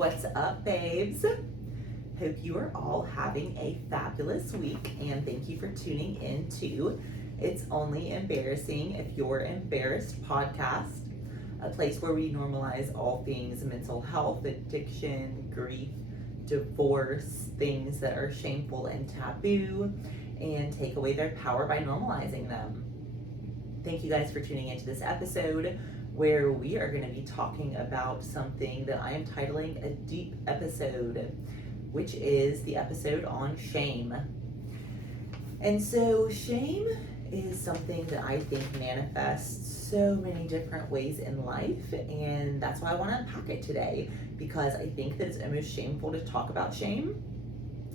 What's up, babes? Hope you are all having a fabulous week, and thank you for tuning in to It's Only Embarrassing If You're Embarrassed podcast, a place where we normalize all things mental health, addiction, grief, divorce, things that are shameful and taboo, and take away their power by normalizing them. Thank you guys for tuning into this episode where we are going to be talking about something that I am titling a deep episode, which is the episode on shame. And so shame is something that I think manifests so many different ways in life, and that's why I want to unpack it today, because I think that it's almost shameful to talk about shame.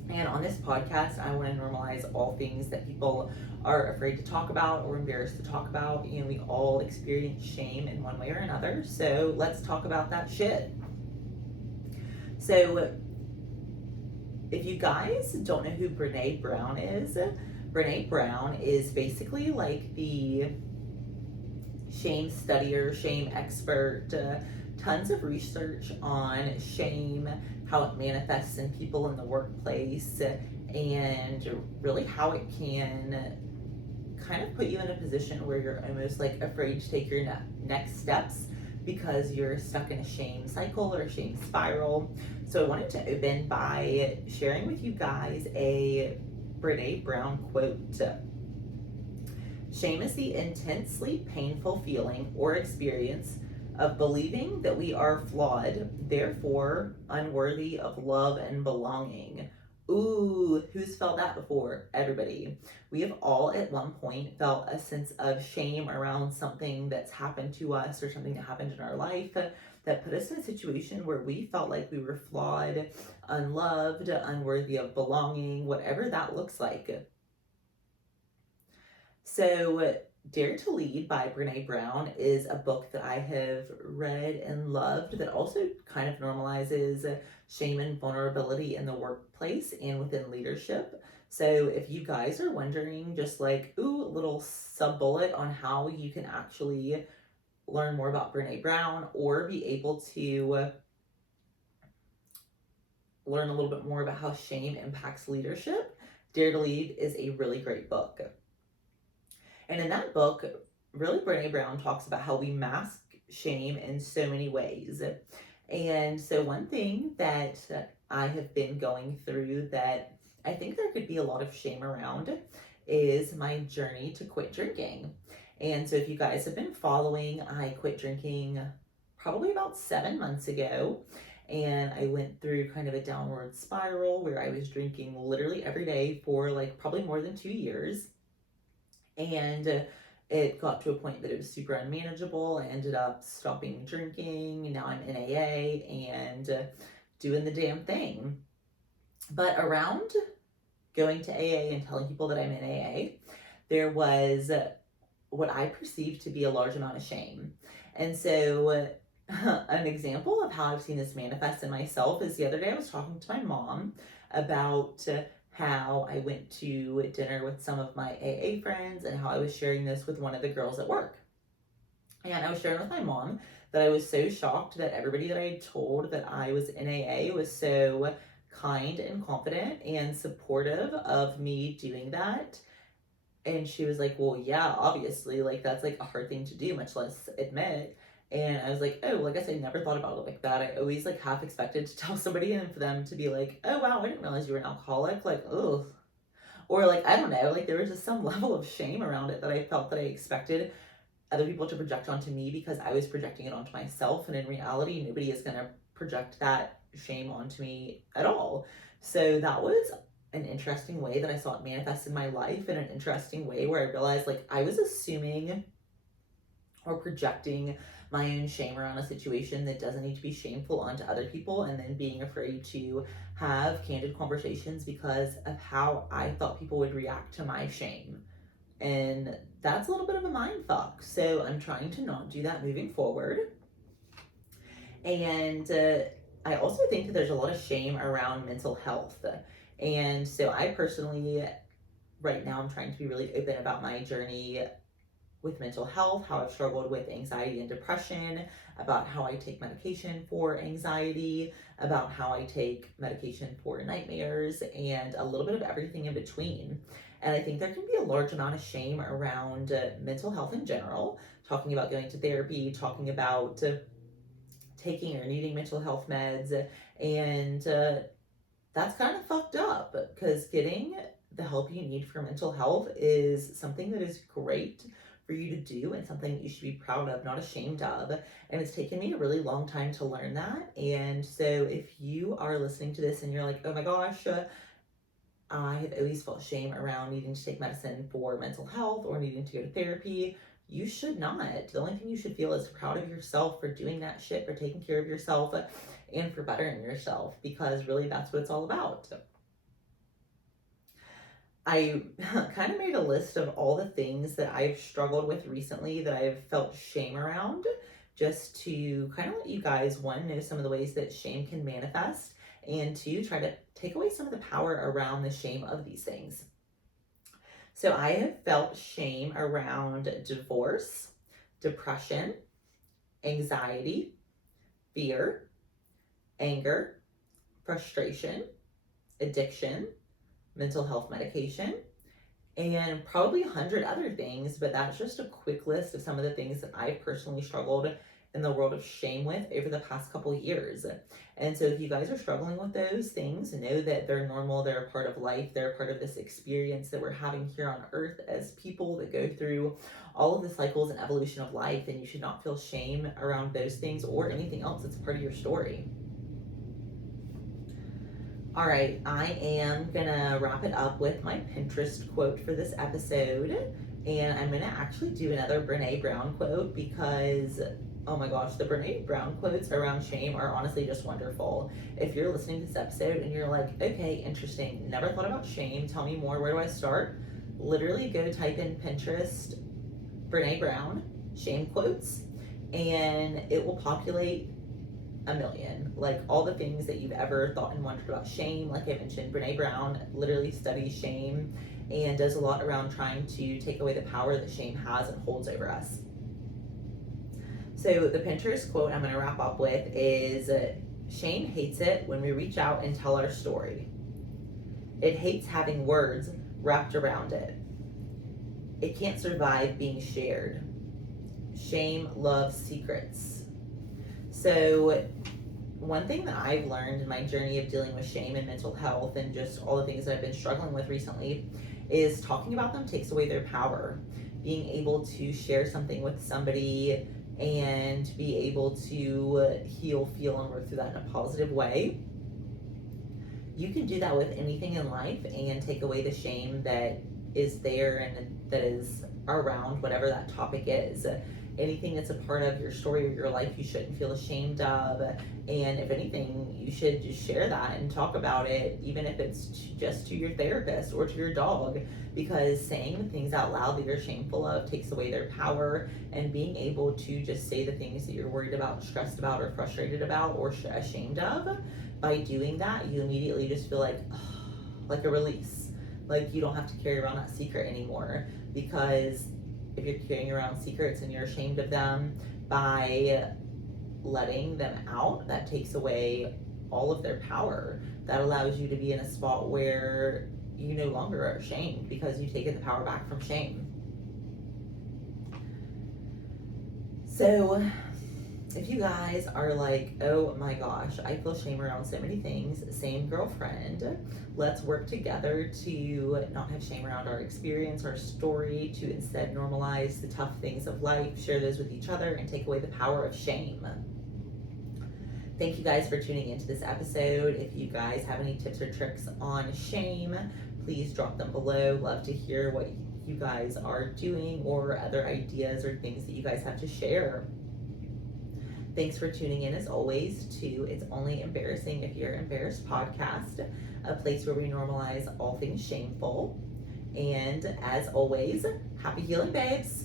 And on this podcast, I want to normalize all things that people are afraid to talk about or embarrassed to talk about, and we all experience shame in one way or another. So let's talk about that shit. So if you guys don't know who Brene Brown is basically like the shame studier, shame expert, tons of research on shame, how it manifests in people in the workplace, and really how it can kind of put you in a position where you're almost like afraid to take your next steps because you're stuck in a shame cycle or a shame spiral. So I wanted to open by sharing with you guys a Brene Brown quote. Shame is the intensely painful feeling or experience of believing that we are flawed, therefore unworthy of love and belonging. Ooh, who's felt that before? Everybody. We have all at one point felt a sense of shame around something that's happened to us or something that happened in our life that put us in a situation where we felt like we were flawed, unloved, unworthy of belonging, whatever that looks like. So Dare to Lead by Brene Brown is a book that I have read and loved that also kind of normalizes shame and vulnerability in the workplace and within leadership. So if you guys are wondering, just like, ooh, a little sub bullet on how you can actually learn more about Brene Brown or be able to learn a little bit more about how shame impacts leadership, Dare to Lead is a really great book. And in that book, really Brene Brown talks about how we mask shame in so many ways. And so one thing that I have been going through that I think there could be a lot of shame around is my journey to quit drinking. And so if you guys have been following, I quit drinking probably about 7 months ago. And I went through kind of a downward spiral where I was drinking literally every day for like probably more than 2 years. And it got to a point that it was super unmanageable. I ended up stopping drinking. Now I'm in AA and doing the damn thing. But around going to AA and telling people that I'm in AA, there was what I perceived to be a large amount of shame. And so an example of how I've seen this manifest in myself is the other day I was talking to my mom about how I went to dinner with some of my AA friends and how I was sharing this with one of the girls at work. And I was sharing with my mom that I was so shocked that everybody that I had told that I was in AA was so kind and confident and supportive of me doing that. And she was like, well, yeah, obviously, like that's like a hard thing to do, much less admit. And I was like, oh, well, I guess I never thought about it like that. I always like half expected to tell somebody and for them to be like, oh, wow, I didn't realize you were an alcoholic. Like, ugh. Or like, I don't know, like there was just some level of shame around it that I felt that I expected other people to project onto me because I was projecting it onto myself. And in reality, nobody is going to project that shame onto me at all. So that was an interesting way that I saw it manifest in my life, in an interesting way where I realized like I was assuming or projecting my own shame around a situation that doesn't need to be shameful onto other people, and then being afraid to have candid conversations because of how I thought people would react to my shame. And that's a little bit of a mind fuck. So I'm trying to not do that moving forward. And I also think that there's a lot of shame around mental health. And so I personally, right now, I'm trying to be really open about my journey with mental health, how I've struggled with anxiety and depression, about how I take medication for anxiety, about how I take medication for nightmares, and a little bit of everything in between. And I think there can be a large amount of shame around mental health in general, talking about going to therapy, talking about taking or needing mental health meds, and that's kind of fucked up because getting the help you need for mental health is something that is great for you to do and something you should be proud of, not ashamed of. And it's taken me a really long time to learn that. And so if you are listening to this and you're like, oh my gosh, I have always felt shame around needing to take medicine for mental health or needing to go to therapy, you should not. The only thing you should feel is proud of yourself for doing that shit, for taking care of yourself, and for bettering yourself, because really that's what it's all about. I kind of made a list of all the things that I've struggled with recently that I've felt shame around, just to kind of let you guys, one, know some of the ways that shame can manifest, and two, try to take away some of the power around the shame of these things. So I have felt shame around divorce, depression, anxiety, fear, anger, frustration, addiction, mental health medication, and probably 100 other things, but that's just a quick list of some of the things that I've personally struggled in the world of shame with over the past couple years. And so if you guys are struggling with those things, know that they're normal, they're a part of life, they're a part of this experience that we're having here on earth as people that go through all of the cycles and evolution of life, and you should not feel shame around those things or anything else that's a part of your story. All right, I am gonna wrap it up with my Pinterest quote for this episode, and I'm gonna actually do another Brene Brown quote because, oh my gosh, the Brene Brown quotes around shame are honestly just wonderful. If you're listening to this episode and you're like, okay, interesting, never thought about shame, tell me more, where do I start? Literally go type in Pinterest Brene Brown shame quotes, and it will populate a million. Like all the things that you've ever thought and wondered about shame. Like I mentioned, Brene Brown literally studies shame and does a lot around trying to take away the power that shame has and holds over us. So the Pinterest quote I'm going to wrap up with is, shame hates it when we reach out and tell our story. It hates having words wrapped around it. It can't survive being shared. Shame loves secrets. So one thing that I've learned in my journey of dealing with shame and mental health and just all the things that I've been struggling with recently is talking about them takes away their power. Being able to share something with somebody and be able to heal, feel, and work through that in a positive way. You can do that with anything in life and take away the shame that is there and that is around whatever that topic is. Anything that's a part of your story or your life you shouldn't feel ashamed of, and if anything you should just share that and talk about it, even if it's just to your therapist or to your dog, because saying the things out loud that you're shameful of takes away their power. And being able to just say the things that you're worried about, stressed about, or frustrated about, or ashamed of, by doing that you immediately just feel like a release, like you don't have to carry around that secret anymore. Because if you're carrying around secrets and you're ashamed of them, by letting them out, that takes away all of their power. That allows you to be in a spot where you no longer are ashamed because you've taken the power back from shame. So if you guys are like, oh my gosh, I feel shame around so many things, same girlfriend, let's work together to not have shame around our experience, our story, to instead normalize the tough things of life, share those with each other, and take away the power of shame. Thank you guys for tuning into this episode. If you guys have any tips or tricks on shame, please drop them below. Love to hear what you guys are doing or other ideas or things that you guys have to share. Thanks for tuning in as always to It's Only Embarrassing If You're Embarrassed podcast, a place where we normalize all things shameful. And as always, happy healing, babes.